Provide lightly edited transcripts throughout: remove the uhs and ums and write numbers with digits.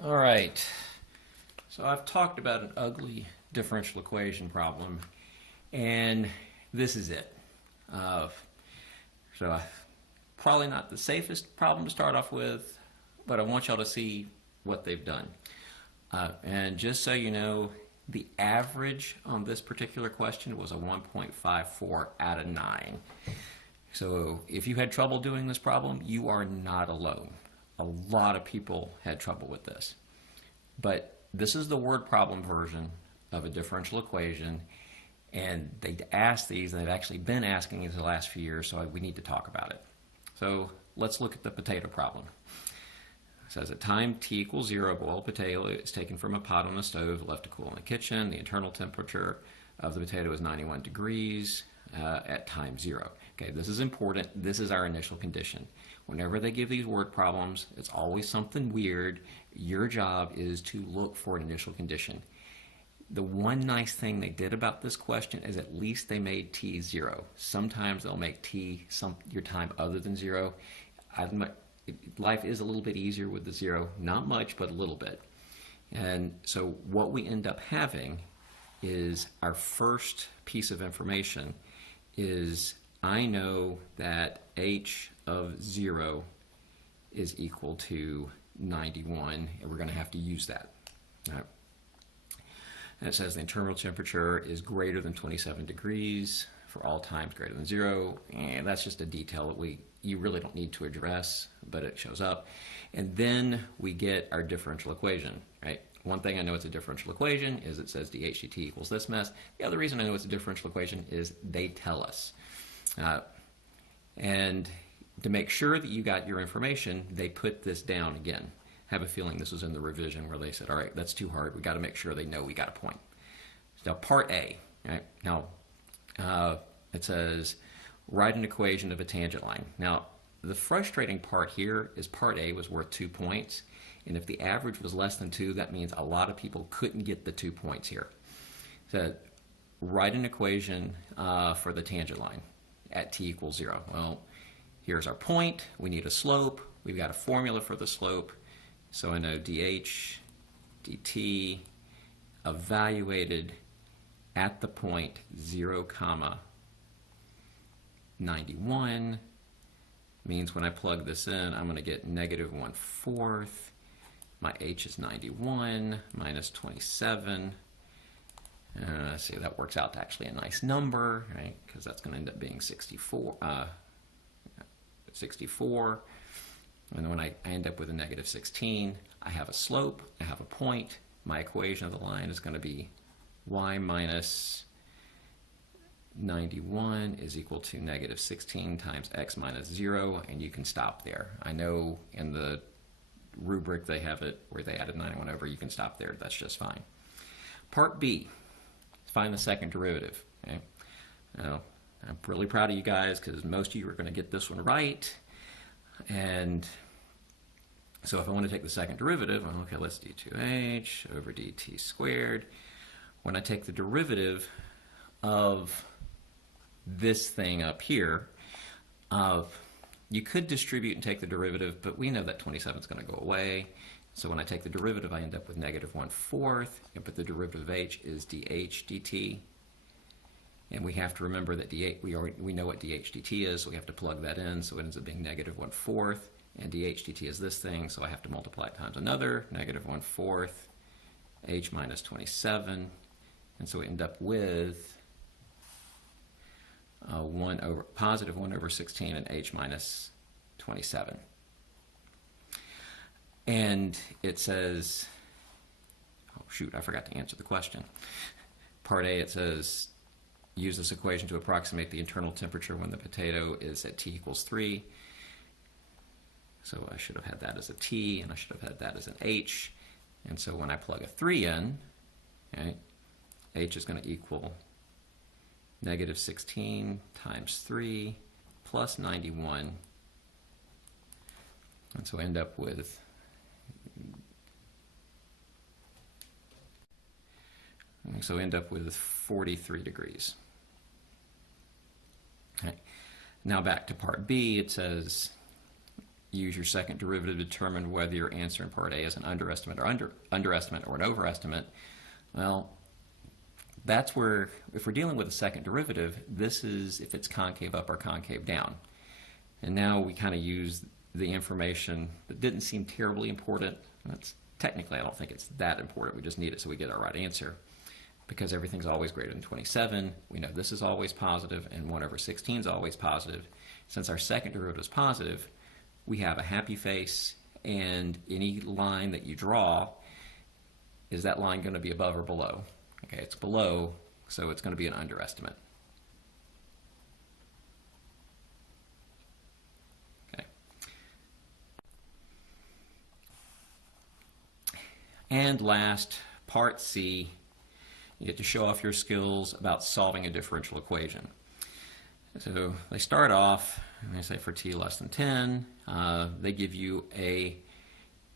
All right. So I've talked about an ugly differential equation problem, and this is it. Uh, so probably not the safest problem to start off with, but I want y'all to see what they've done. And just so you know, the average on this particular question was a 1.54 out of 9. So if you had trouble doing this problem, you are not alone. A lot of people had trouble with this. But this is the word problem version of a differential equation, and they asked these, and they've actually been asking these the last few years, so we need to talk about it. So let's look at the potato problem. It says at time t equals 0, a boiled potato is taken from a pot on the stove, left to cool in the kitchen. The internal temperature of the potato is 91 degrees at time 0. Okay, this is important. This is our initial condition. Whenever they give these word problems, it's always something weird. Your job is to look for an initial condition. The one nice thing they did about this question is at least they made t 0. Sometimes they'll make t your time other than 0. Life is a little bit easier with the 0. Not much, but a little bit. And so what we end up having is our first piece of information is I know that h of 0 is equal to 91, and we're going to have to use that. All right. And it says the internal temperature is greater than 27 degrees for all times greater than 0, and that's just a detail that you really don't need to address, but it shows up. And then we get our differential equation, right? One thing I know it's a differential equation is it says dh dt equals this mess. The other reason I know it's a differential equation is they tell us. And to make sure that you got your information, they put this down again. I have a feeling this was in the revision where they said, all right, that's too hard. We got to make sure they know we got a point. Now, part A, right? Now, it says, write an equation of a tangent line. Now, the frustrating part here is part A was worth 2 points. And if the average was less than 2, that means a lot of people couldn't get the 2 points here. So, write an equation for the tangent line at t equals 0. Well, here's our point. We need a slope. We've got a formula for the slope. So I know dh dt evaluated at the point 0, 91 means when I plug this in, I'm going to get negative 1/4. My h is 91 minus 27. See, that works out to actually a nice number, right? Because that's going to end up being 64. 64. And then when I end up with a negative 16, I have a slope, I have a point. My equation of the line is going to be y minus 91 is equal to negative 16 times x minus 0, and you can stop there. I know in the rubric they have it where they added 91 over. You can stop there. That's just fine. Part B, find the second derivative. Okay? Now, I'm really proud of you guys because most of you are going to get this one right. And so if I want to take the second derivative, okay, let's d2h over dt squared. When I take the derivative of this thing up here, you could distribute and take the derivative, but we know that 27 is going to go away. So when I take the derivative, I end up with negative 1/4, but the derivative of h is dh dt. And we have to remember that we know what dh dt is, so we have to plug that in, so it ends up being negative 1/4, and dh dt is this thing, so I have to multiply it times another, negative 1/4, h minus 27, and so we end up with positive 1 over 16 and h minus 27. And it says, oh shoot, I forgot to answer the question. Part A, it says, use this equation to approximate the internal temperature when the potato is at t equals 3. So I should have had that as a t, and I should have had that as an h. And so when I plug a 3 in, okay, h is going to equal negative 16 times 3 plus 91. And so I end up with So end up with 43 degrees. Okay. Now back to part B, it says use your second derivative to determine whether your answer in part A is an underestimate or underestimate or an overestimate. Well, that's where, if we're dealing with a second derivative, this is if it's concave up or concave down. And now we kind of use the information that didn't seem terribly important. That's technically, I don't think it's that important. We just need it so we get our right answer. Because everything's always greater than 27, we know this is always positive, and 1 over 16 is always positive. Since our second derivative is positive, we have a happy face, and any line that you draw, is that line going to be above or below? Okay, it's below, so it's going to be an underestimate. Okay. And last, part C, you get to show off your skills about solving a differential equation. So they start off, and they say for t less than 10, they give you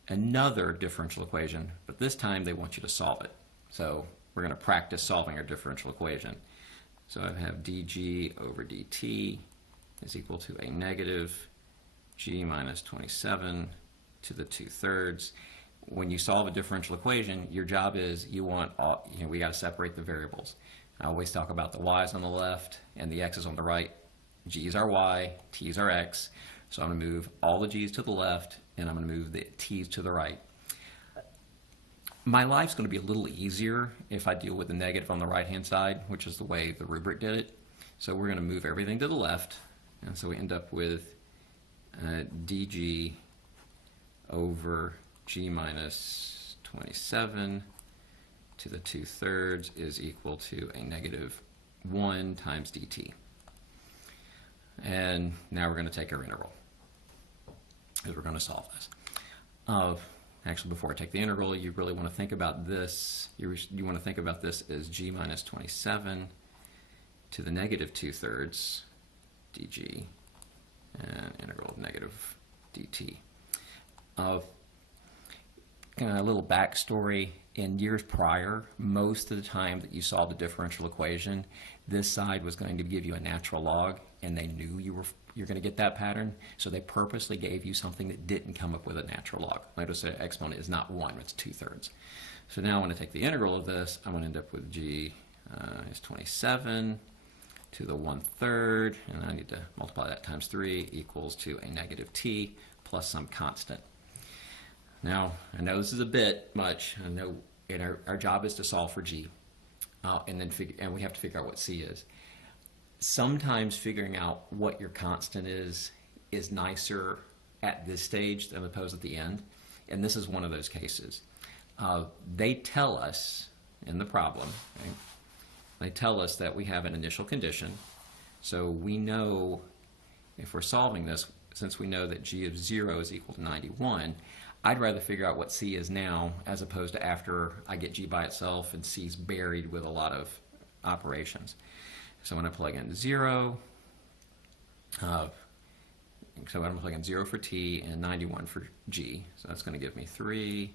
another differential equation, but this time they want you to solve it. So we're going to practice solving our differential equation. So I have dg over dt is equal to a negative g minus 27 to the 2/3. When you solve a differential equation, your job is we got to separate the variables. I always talk about the y's on the left and the x's on the right. G's are y, t's are x. So I'm going to move all the g's to the left, and I'm going to move the t's to the right. My life's going to be a little easier if I deal with the negative on the right-hand side, which is the way the rubric did it. So we're going to move everything to the left, and so we end up with dg over g minus 27 to the 2/3 is equal to a negative 1 times dt. And now we're going to take our integral, because we're going to solve this. Actually, before I take the integral, you really want to think about this. You want to think about this as g minus 27 to the negative 2/3 dg, and integral of negative dt. A little backstory. In years prior, most of the time that you solved a differential equation, this side was going to give you a natural log, and they knew you're going to get that pattern, so they purposely gave you something that didn't come up with a natural log. Notice the exponent is not 1, it's 2/3. So now when I take the integral of this, I'm going to end up with g is 27 to the 1/3, and I need to multiply that times 3 equals to a negative t plus some constant. Now, I know this is a bit much. I know our job is to solve for g, and we have to figure out what c is. Sometimes figuring out what your constant is nicer at this stage than opposed at the end, and this is one of those cases. They tell us in the problem, right, they tell us that we have an initial condition, so we know if we're solving this, since we know that g of 0 is equal to 91, I'd rather figure out what c is now as opposed to after I get g by itself and c's buried with a lot of operations. So when I plug in 0, so I'm going to plug in 0 for t and 91 for g. So that's going to give me 3,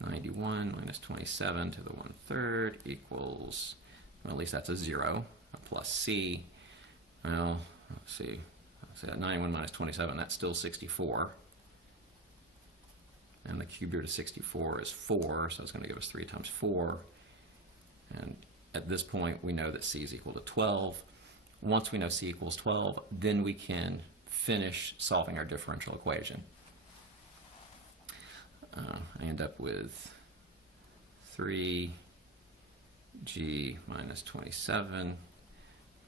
91 minus 27 to the 1/3 equals, well, at least that's a 0, plus c. Well, let's see. So that 91 minus 27, that's still 64. And the cube root of 64 is 4, so it's going to give us 3 times 4. And at this point, we know that c is equal to 12. Once we know c equals 12, then we can finish solving our differential equation. I end up with 3g minus 27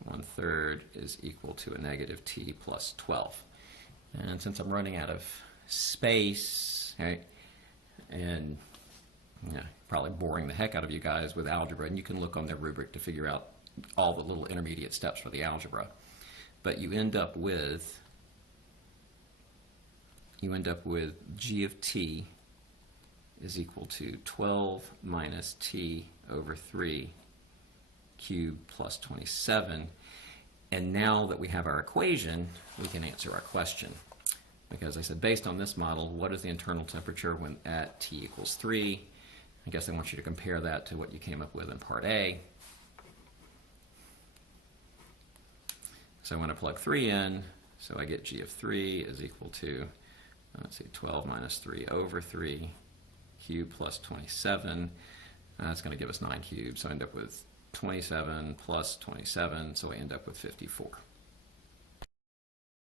1/3 is equal to a negative t plus 12. And since I'm running out of space, right, and probably boring the heck out of you guys with algebra, and you can look on their rubric to figure out all the little intermediate steps for the algebra, but you end up with g of t is equal to 12 minus t over 3 cubed plus 27. And now that we have our equation, we can answer our question. Because I said, based on this model, what is the internal temperature when at t equals 3? I guess I want you to compare that to what you came up with in part A. So I want to plug 3 in, so I get g of 3 is equal to let's see, 12 minus 3 over 3 cubed plus 27. That's going to give us 9 cubed, so I end up with 27 plus 27, so I end up with 54.